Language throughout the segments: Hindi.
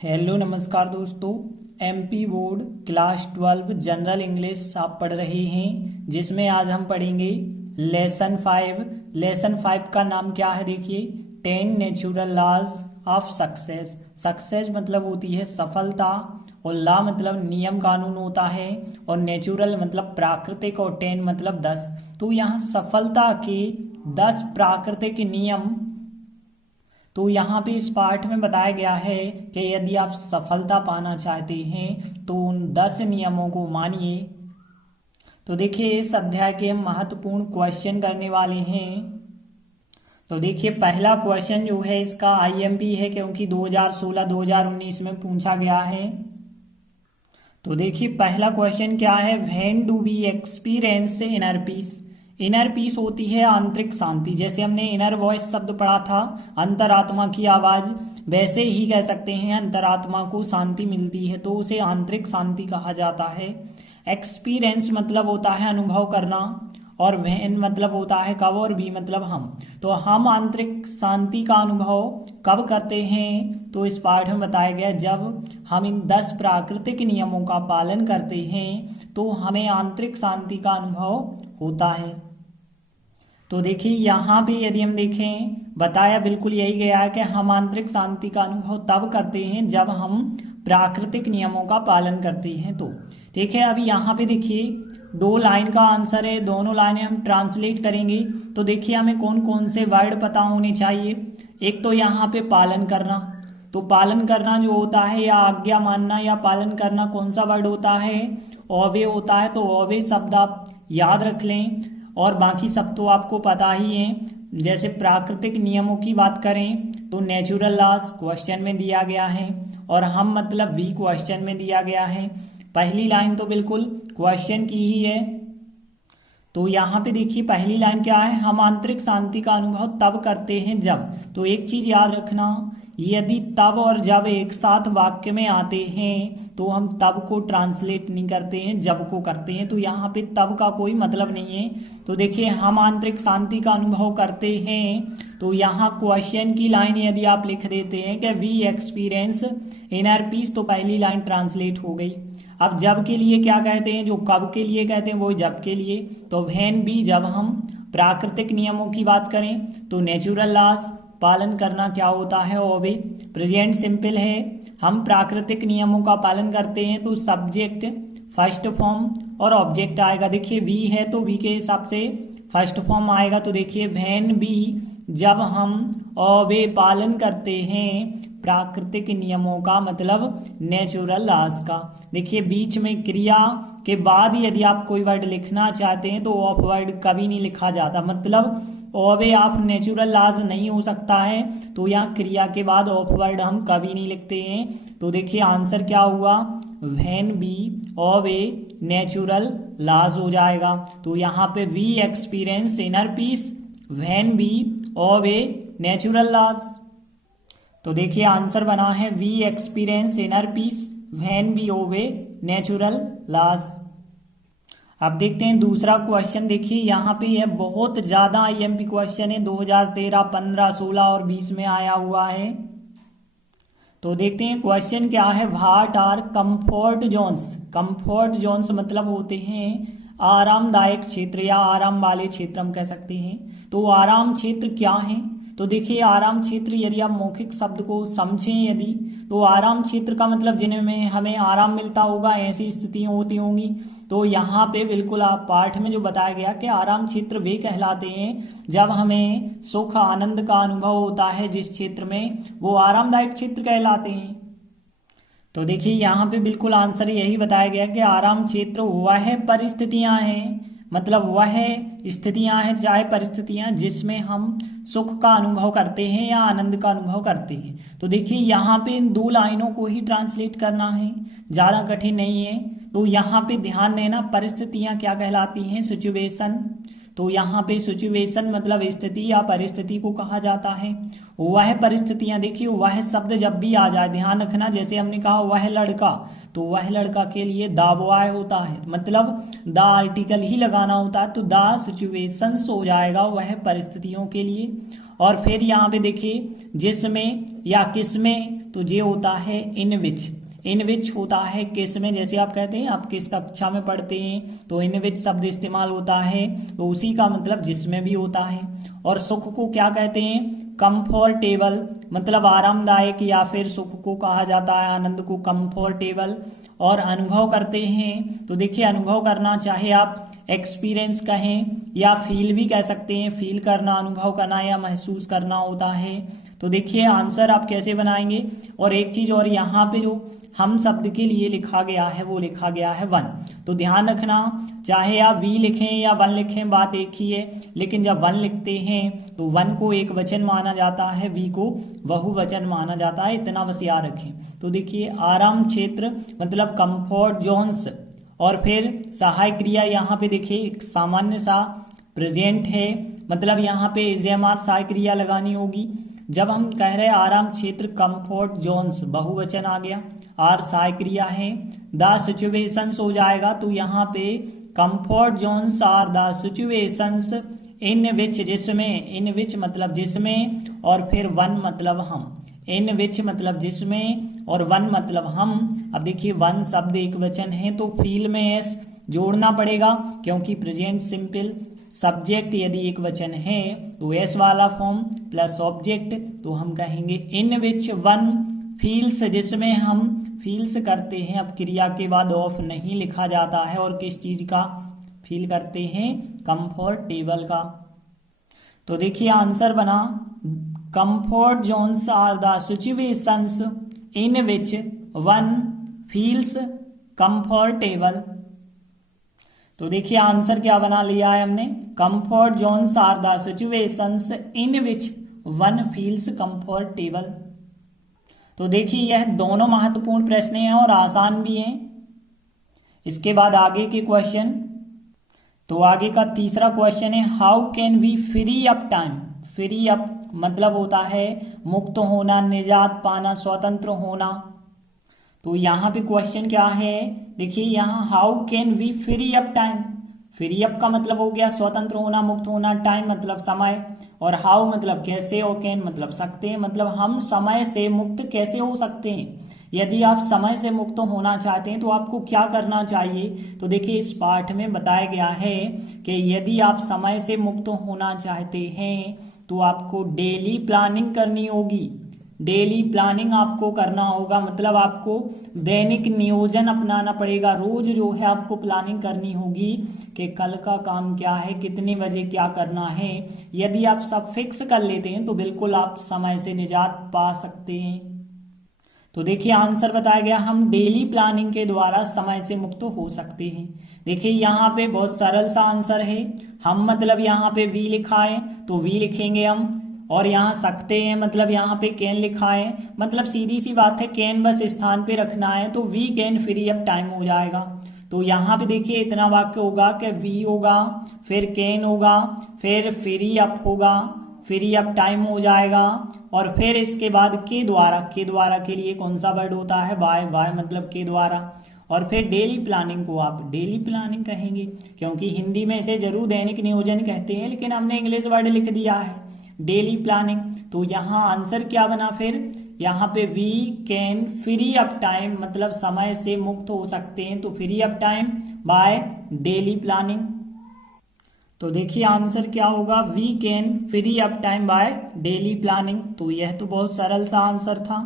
हेलो नमस्कार दोस्तों। MP board class 12 general English आप पढ़ रहे हैं, जिसमें आज हम पढ़ेंगे लेसन 5। लेसन 5 का नाम क्या है? देखिए, 10 natural laws of success. Success मतलब होती है सफलता, और लॉ मतलब नियम कानून होता है, और नेचुरल मतलब प्राकृतिक, और 10 मतलब 10। तो यहाँ सफलता के 10 प्राकृतिक नियम तो यहाँ पे इस पाठ में बताया गया है कि यदि आप सफलता पाना चाहते हैं तो उन 10 नियमों को मानिए। तो देखिए, इस अध्याय के हम महत्वपूर्ण क्वेश्चन करने वाले हैं। तो देखिए, पहला क्वेश्चन जो है इसका आईएमपी है, क्योंकि 2016-2019 में पूछा गया है। तो देखिए, पहला क्वेश्चन क्या है? When do we experience inner peace. Inner peace होती है आंतरिक शांति। जैसे हमने इनर वॉइस शब्द पढ़ा था, अंतरात्मा की आवाज, वैसे ही कह सकते हैं अंतरात्मा को शांति मिलती है तो उसे आंतरिक शांति कहा जाता है। एक्सपीरियंस मतलब होता है अनुभव करना, और व्हेन मतलब होता है कब, और वी मतलब हम। तो हम आंतरिक शांति का अनुभव कब करते हैं? तो इस पाठ में बताया गया, जब हम इन 10 प्राकृतिक नियमों का पालन करते हैं तो हमें आंतरिक शांति का अनुभव होता है। तो देखिए, यहाँ पे यदि हम देखें, बताया बिल्कुल यही गया है कि हम आंतरिक शांति का अनुभव तब करते हैं जब हम प्राकृतिक नियमों का पालन करते हैं। तो ठीक है, अभी यहाँ पे देखिए 2 लाइन का आंसर है, दोनों लाइनें हम ट्रांसलेट करेंगे। तो देखिए, हमें कौन कौन से वर्ड पता होने चाहिए। एक तो यहाँ पे पालन करना। तो पालन करना जो होता है, या आज्ञा मानना या पालन करना, कौन सा वर्ड होता है? ओबे होता है। तो ओबे शब्द आप याद रख लें, और बाकी सब तो आपको पता ही है। जैसे प्राकृतिक नियमों की बात करें तो नेचुरल लॉज क्वेश्चन में दिया गया है, और हम मतलब वी क्वेश्चन में दिया गया है। पहली लाइन तो बिल्कुल क्वेश्चन की ही है। तो यहाँ पे देखिए, पहली लाइन क्या है? हम आंतरिक शांति का अनुभव तब करते हैं जब। तो एक चीज याद रखना, यदि तब और जब एक साथ वाक्य में आते हैं तो हम तब को ट्रांसलेट नहीं करते हैं, जब को करते हैं। तो यहाँ पे तब का कोई मतलब नहीं है। तो देखिए, हम आंतरिक शांति का अनुभव करते हैं, तो यहाँ क्वेश्चन की लाइन यदि आप लिख देते हैं कि वी एक्सपीरियंस इनर पीस, तो पहली लाइन ट्रांसलेट हो गई। अब जब के लिए क्या कहते हैं? जो कब के लिए कहते हैं वो जब के लिए। तो व्हेन भी, जब हम प्राकृतिक नियमों की बात करें तो नेचुरल लॉज पालन करना क्या होता है? ओबे। प्रेजेंट सिंपल है, हम प्राकृतिक नियमों का पालन करते हैं तो सब्जेक्ट फर्स्ट फॉर्म और ऑब्जेक्ट आएगा। देखिए, वी है तो वी के हिसाब से फर्स्ट फॉर्म आएगा। तो देखिए, व्हेन भी, जब हम ओबे पालन करते हैं प्राकृतिक नियमों का, मतलब नेचुरल लॉज का। देखिए, बीच में क्रिया के बाद यदि आप कोई वर्ड लिखना चाहते हैं तो ऑफ वर्ड कभी नहीं लिखा जाता, मतलब ओबे ऑफ नेचुरल लॉज नहीं हो सकता है। तो यहाँ क्रिया के बाद ऑफ वर्ड हम कभी नहीं लिखते हैं। तो देखिए, आंसर क्या हुआ? When be obey natural laws हो जाएगा। तो यहाँ पे we experience inner peace when be obey natural laws. तो देखिए, आंसर बना है we experience inner peace when we obey natural laws. अब देखते हैं दूसरा क्वेश्चन। देखिए, यहाँ पे यह बहुत ज्यादा आईएमपी क्वेश्चन है, 2013, 15, 16 और 20 में आया हुआ है। तो देखते हैं क्वेश्चन क्या है। What are comfort zones. Comfort zones मतलब होते हैं आरामदायक क्षेत्र, या आराम वाले क्षेत्र हम कह सकते हैं। तो आराम क्षेत्र क्या है? तो देखिए, आराम क्षेत्र यदि आप मौखिक शब्द को समझें, यदि तो आराम क्षेत्र का मतलब जिनमें हमें आराम मिलता होगा, ऐसी स्थितियां होती होंगी। तो यहाँ पे बिल्कुल आप पाठ में जो बताया गया कि आराम क्षेत्र वे कहलाते हैं जब हमें सुख आनंद का अनुभव होता है जिस क्षेत्र में, वो आरामदायक क्षेत्र कहलाते हैं। तो देखिए, यहाँ पे बिल्कुल आंसर यही बताया गया कि आराम क्षेत्र वह परिस्थितियां हैं, मतलब वह स्थितियां हैं चाहे परिस्थितियां जिसमें हम सुख का अनुभव करते हैं या आनंद का अनुभव करते हैं। तो देखिए, यहाँ पे इन 2 लाइनों को ही ट्रांसलेट करना है, ज्यादा कठिन नहीं है। तो यहाँ पे ध्यान देना, परिस्थितियां क्या कहलाती हैं? सिचुएशन। तो यहाँ पे सिचुएशन मतलब स्थिति या परिस्थिति को कहा जाता है। वह परिस्थितियां, देखिए वह शब्द जब भी आ जाए ध्यान रखना, जैसे हमने कहा वह लड़का, तो वह लड़का के लिए द बॉय होता है, मतलब द आर्टिकल ही लगाना होता है। तो द सिचुएशंस हो जाएगा वह परिस्थितियों के लिए। और फिर यहाँ पे देखिए, जिसमें या किसमें, तो ये होता है इन विच। इन विच होता है किस में, जैसे आप कहते हैं आप किस कक्षा में पढ़ते हैं तो इन विच शब्द इस्तेमाल होता है, तो उसी का मतलब जिसमें भी होता है। और सुख को क्या कहते हैं, कंफर्टेबल, मतलब आरामदायक, या फिर सुख को कहा जाता है आनंद को कंफर्टेबल। और अनुभव करते हैं तो देखिए अनुभव करना चाहे आप एक्सपीरियंस कहें या फील भी कह सकते हैं, फील करना, अनुभव करना या महसूस करना होता है। तो देखिए आंसर आप कैसे बनाएंगे। और एक चीज और, यहाँ पे जो हम शब्द के लिए लिखा गया है वो लिखा गया है वन। तो ध्यान रखना, चाहे आप वी लिखें या वन लिखें बात एक ही है, लेकिन जब वन लिखते हैं तो वन को एक वचन माना जाता है, वी को बहुवचन माना जाता है, इतना बस याद रखें। तो देखिए आराम क्षेत्र मतलब कंफर्ट जोन्स, और फिर सहायक क्रिया यहाँ पे देखिए एक सामान्य सा प्रेजेंट है, मतलब यहाँ पे इजेमार सहायक क्रिया लगानी होगी। जब हम कह रहे हैं आराम क्षेत्र कंफर्ट जोन्स, बहुवचन आ गया, आर सहायक क्रिया है, द सिचुएशंस हो जाएगा, तो यहाँ पे comfort zones are the situations in which, जिसमें, इन विच मतलब जिसमें, और फिर वन मतलब हम, इन विच मतलब जिसमें और वन मतलब हम। अब देखिए वन शब्द एक वचन है तो फील में एस जोड़ना पड़ेगा, क्योंकि प्रेजेंट सिंपल सब्जेक्ट यदि एक वचन है तो एस वाला फॉर्म प्लस ऑब्जेक्ट, तो हम कहेंगे इन विच वन फील्स, जिसमें हम फील्स करते हैं। अब क्रिया के बाद ऑफ नहीं लिखा जाता है, और किस चीज का फील करते हैं, कंफर्टेबल का। तो देखिए आंसर बना comfort zones are the situations in which one feels comfortable. तो देखिए आंसर क्या बना लिया है हमने, comfort zones are the situations in which one feels comfortable. तो देखिए यह दोनों महत्वपूर्ण प्रश्न हैं और आसान भी हैं। इसके बाद आगे के क्वेश्चन, तो आगे का तीसरा क्वेश्चन है how can we free up time. Free up मतलब होता है मुक्त होना, निजात पाना, स्वतंत्र होना। तो यहाँ पे क्वेश्चन क्या है, देखिए यहाँ how can we free up time. Free up का मतलब हो गया स्वतंत्र होना, मुक्त होना, टाइम मतलब समय, और हाउ मतलब कैसे, और कैन मतलब सकते हैं, मतलब हम समय से मुक्त कैसे हो सकते हैं। यदि आप समय से मुक्त होना चाहते हैं तो आपको क्या करना चाहिए। तो देखिए इस पाठ में बताया गया है कि यदि आप समय से मुक्त होना चाहते हैं तो आपको डेली प्लानिंग करनी होगी। डेली प्लानिंग आपको करना होगा, मतलब आपको दैनिक नियोजन अपनाना पड़ेगा। रोज जो है आपको प्लानिंग करनी होगी कि कल का काम क्या है, कितने बजे क्या करना है। यदि आप सब फिक्स कर लेते हैं तो बिल्कुल आप समय से निजात पा सकते हैं। तो देखिए आंसर बताया गया, हम डेली प्लानिंग के द्वारा समय से मुक्त हो सकते हैं। देखिए यहाँ पे बहुत सरल सा आंसर है, हम मतलब यहाँ पे वी लिखा है तो वी लिखेंगे हम, और यहाँ सकते हैं मतलब यहाँ पे कैन लिखा है, मतलब सीधी सी बात है, कैन बस स्थान पे रखना है तो we can free up time हो जाएगा। तो यहाँ पे देखिए इतना वाक्य होगा कि वी होगा, फिर कैन होगा, फिर फ्री अप होगा, फ्री अप टाइम हो जाएगा, और फिर इसके बाद के द्वारा, के द्वारा के लिए कौन सा वर्ड होता है, बाय, बाय मतलब के द्वारा, और फिर डेली प्लानिंग को आप डेली प्लानिंग कहेंगे, क्योंकि हिंदी में इसे जरूर दैनिक नियोजन कहते हैं, लेकिन हमने इंग्लिश वर्ड लिख दिया है डेली प्लानिंग। तो यहाँ आंसर क्या बना, फिर यहाँ पे we can free up time मतलब समय से मुक्त हो सकते हैं, तो free up time by daily planning. तो देखिए आंसर क्या होगा, we can free up time by daily planning. तो यह तो बहुत सरल सा आंसर था।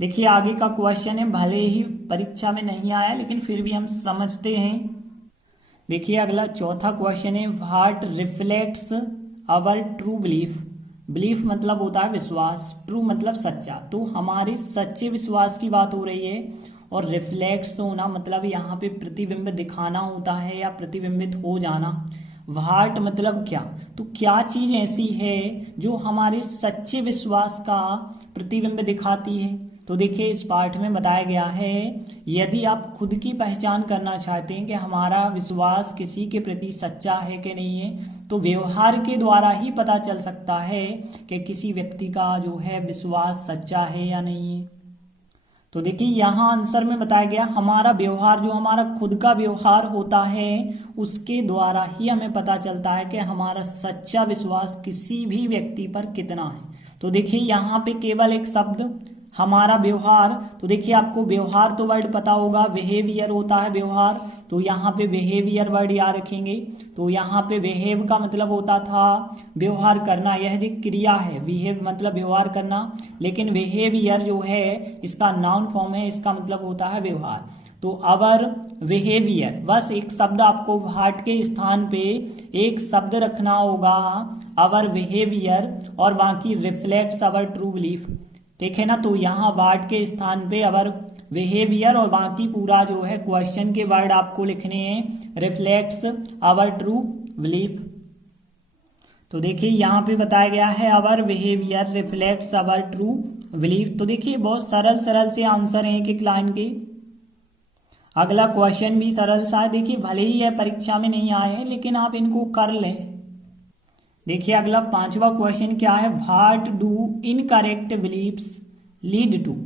देखिए आगे का क्वेश्चन है, भले ही परीक्षा में नहीं आया लेकिन फिर भी हम समझते हैं। देखिए अगला चौथा क्वेश्चन है, what reflects our true belief. Belief मतलब होता है विश्वास, ट्रू मतलब सच्चा, तो हमारे सच्चे विश्वास की बात हो रही है। और रिफ्लेक्ट्स होना मतलब यहाँ पे प्रतिबिंब दिखाना होता है या प्रतिबिंबित हो जाना। व्हाट मतलब क्या, तो क्या चीज ऐसी है जो हमारे सच्चे विश्वास का प्रतिबिंब दिखाती है। तो देखिए इस पाठ में बताया गया है, यदि आप खुद की पहचान करना चाहते हैं कि हमारा विश्वास किसी के प्रति सच्चा है कि नहीं है, तो व्यवहार के द्वारा ही पता चल सकता है कि किसी व्यक्ति का जो है विश्वास सच्चा है या नहीं है। तो देखिए यहाँ आंसर में बताया गया, हमारा व्यवहार जो हमारा खुद का व्यवहार होता है उसके द्वारा ही हमें पता चलता है कि हमारा सच्चा विश्वास किसी भी व्यक्ति पर कितना है। तो देखिए यहाँ पे केवल एक शब्द हमारा व्यवहार। तो देखिए आपको व्यवहार तो वर्ड पता होगा, बिहेवियर होता है व्यवहार, तो यहाँ पे बिहेवियर वर्ड याद रखेंगे। तो यहाँ पे बिहेव का मतलब होता था व्यवहार करना, यह जो क्रिया है बिहेव मतलब व्यवहार करना, लेकिन बिहेवियर जो है इसका नाउन फॉर्म है, इसका मतलब होता है व्यवहार। तो अवर बिहेवियर, बस एक शब्द आपको हार्ट के स्थान पे एक शब्द रखना होगा, अवर बिहेवियर, और बाकी रिफ्लेक्ट्स अवर ट्रू बिलीफ, ठीक है ना। तो यहाँ वर्ड के स्थान पे अवर बिहेवियर और बाकी पूरा जो है क्वेश्चन के वर्ड आपको लिखने हैं, रिफ्लेक्ट्स अवर ट्रू बिलीफ। तो देखिए यहाँ पे बताया गया है our behaviour reflects our true belief. तो देखिए बहुत सरल सरल से आंसर हैं एक लाइन के। अगला क्वेश्चन भी सरल सा है, देखिए भले ही यह परीक्षा में नहीं आए हैं लेकिन आप इनको कर लें। देखिए अगला 5वां क्वेश्चन क्या है, what do incorrect beliefs lead to.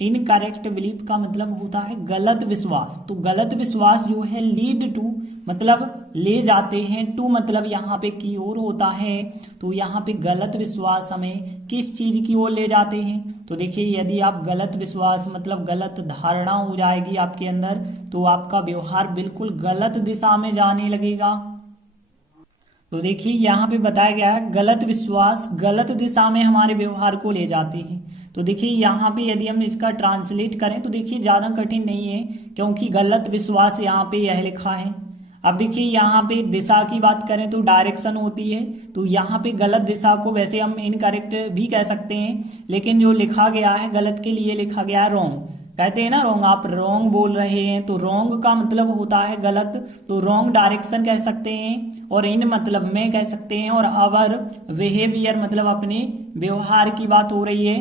Incorrect belief का मतलब होता है गलत विश्वास। तो गलत विश्वास जो है लीड टू मतलब ले जाते हैं, टू मतलब यहाँ पे की ओर होता है। तो यहाँ पे गलत विश्वास हमें किस चीज की ओर ले जाते हैं। तो देखिए यदि आप गलत विश्वास मतलब गलत धारणा हो जाएगी आपके अंदर, तो आपका व्यवहार बिल्कुल गलत दिशा में जाने लगेगा। तो देखिए यहाँ पे बताया गया है गलत विश्वास गलत दिशा में हमारे व्यवहार को ले जाते हैं। तो देखिए यहाँ पे यदि हम इसका ट्रांसलेट करें तो देखिए ज्यादा कठिन नहीं है, क्योंकि गलत विश्वास यहाँ पे यह लिखा है। अब देखिए यहाँ पे दिशा की बात करें तो डायरेक्शन होती है, तो यहाँ पे गलत दिशा को वैसे हम इनकरेक्ट भी कह सकते हैं, लेकिन जो लिखा गया है गलत के लिए लिखा गया है रॉन्ग। कहते हैं ना रॉन्ग, आप रॉन्ग बोल रहे हैं, तो रॉन्ग का मतलब होता है गलत, तो रॉन्ग डायरेक्शन कह सकते हैं, और इन मतलब में कह सकते हैं, और अवर बिहेवियर मतलब अपने व्यवहार की बात हो रही है।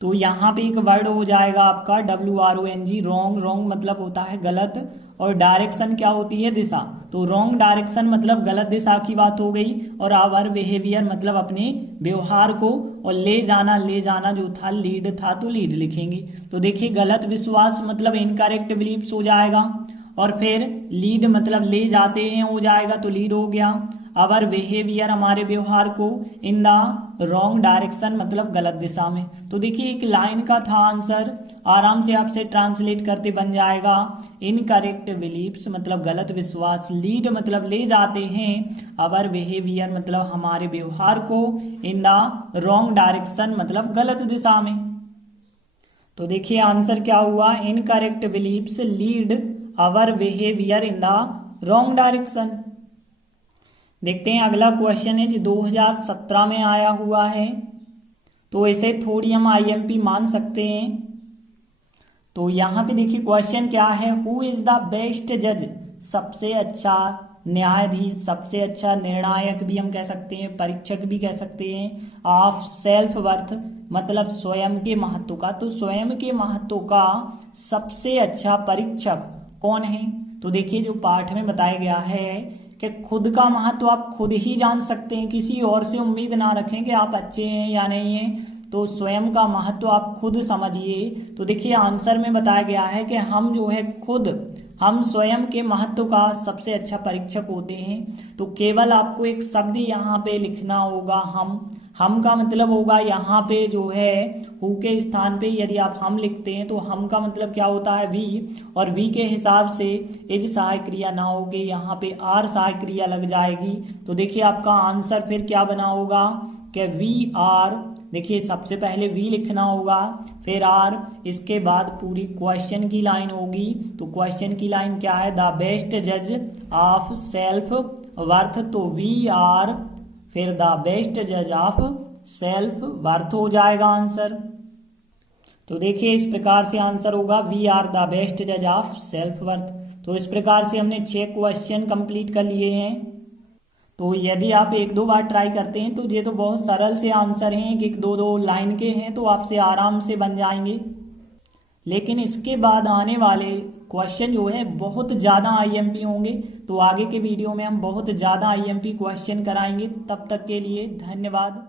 तो यहाँ पे एक वर्ड हो जाएगा आपका WRONG, रॉन्ग। रॉन्ग मतलब होता है गलत, और डायरेक्शन क्या होती है दिशा, तो रॉन्ग डायरेक्शन मतलब गलत दिशा की बात हो गई, और आवर बिहेवियर मतलब अपने व्यवहार को, और ले जाना जो था लीड था तो लीड लिखेंगे। तो देखिए गलत विश्वास मतलब इनकरेक्ट बिलीफ्स हो जाएगा, और फिर लीड मतलब ले जाते हैं हो जाएगा, तो लीड हो गया। अवर बिहेवियर हमारे व्यवहार को, इन द रॉन्ग डायरेक्शन मतलब गलत दिशा में। तो देखिए एक लाइन का था आंसर, आराम से आपसे ट्रांसलेट करते बन जाएगा। इनकरेक्ट बिलीफ्स मतलब गलत विश्वास, लीड मतलब ले जाते हैं, अवर बिहेवियर मतलब हमारे व्यवहार को, इन द रॉन्ग डायरेक्शन मतलब गलत दिशा में। तो देखिए आंसर क्या हुआ, incorrect beliefs lead our behaviour in the wrong direction. देखते हैं अगला क्वेश्चन है जो 2017 में आया हुआ है, तो इसे थोड़ी हम IMP मान सकते हैं। तो यहाँ पे देखिए क्वेश्चन क्या है, हु इज द बेस्ट जज, सबसे अच्छा न्यायाधीश, सबसे अच्छा निर्णायक भी हम कह सकते हैं, परीक्षक भी कह सकते हैं, ऑफ सेल्फ वर्थ मतलब स्वयं के महत्व का। तो स्वयं के महत्व का सबसे अच्छा परीक्षक कौन है। तो देखिए जो पाठ में बताया गया है कि खुद का महत्व आप खुद ही जान सकते हैं, किसी और से उम्मीद ना रखें कि आप अच्छे हैं या नहीं हैं, तो स्वयं का महत्व आप खुद समझिए। तो देखिए आंसर में बताया गया है कि हम जो है खुद, हम स्वयं के महत्व का सबसे अच्छा परीक्षक होते हैं। तो केवल आपको एक शब्द यहाँ पे लिखना होगा, हम का मतलब होगा यहाँ पे जो है हु के स्थान पे यदि आप हम लिखते हैं तो हम का मतलब क्या होता है वी, और वी के हिसाब से इज सहायक क्रिया ना होगी, यहाँ पे आर सहायक क्रिया लग जाएगी। तो देखिए आपका आंसर फिर क्या बना होगा कि वी आर, देखिए सबसे पहले वी लिखना होगा, फिर आर, इसके बाद पूरी क्वेश्चन की लाइन होगी। तो क्वेश्चन की लाइन क्या है, द बेस्ट जज ऑफ सेल्फ वर्थ, तो वी आर, फिर द बेस्ट जज ऑफ सेल्फ वर्थ हो जाएगा आंसर। तो देखिए इस प्रकार से आंसर होगा वी आर द बेस्ट जज ऑफ सेल्फ वर्थ। तो इस प्रकार से हमने 6 क्वेश्चन कंप्लीट कर लिए हैं। तो यदि आप 1-2 बार ट्राई करते हैं तो ये तो बहुत सरल से आंसर हैं, 1-2 लाइन के हैं, तो आपसे आराम से बन जाएंगे। लेकिन इसके बाद आने वाले क्वेश्चन जो है बहुत ज़्यादा IMP होंगे, तो आगे के वीडियो में हम बहुत ज़्यादा IMP क्वेश्चन कराएंगे। तब तक के लिए धन्यवाद।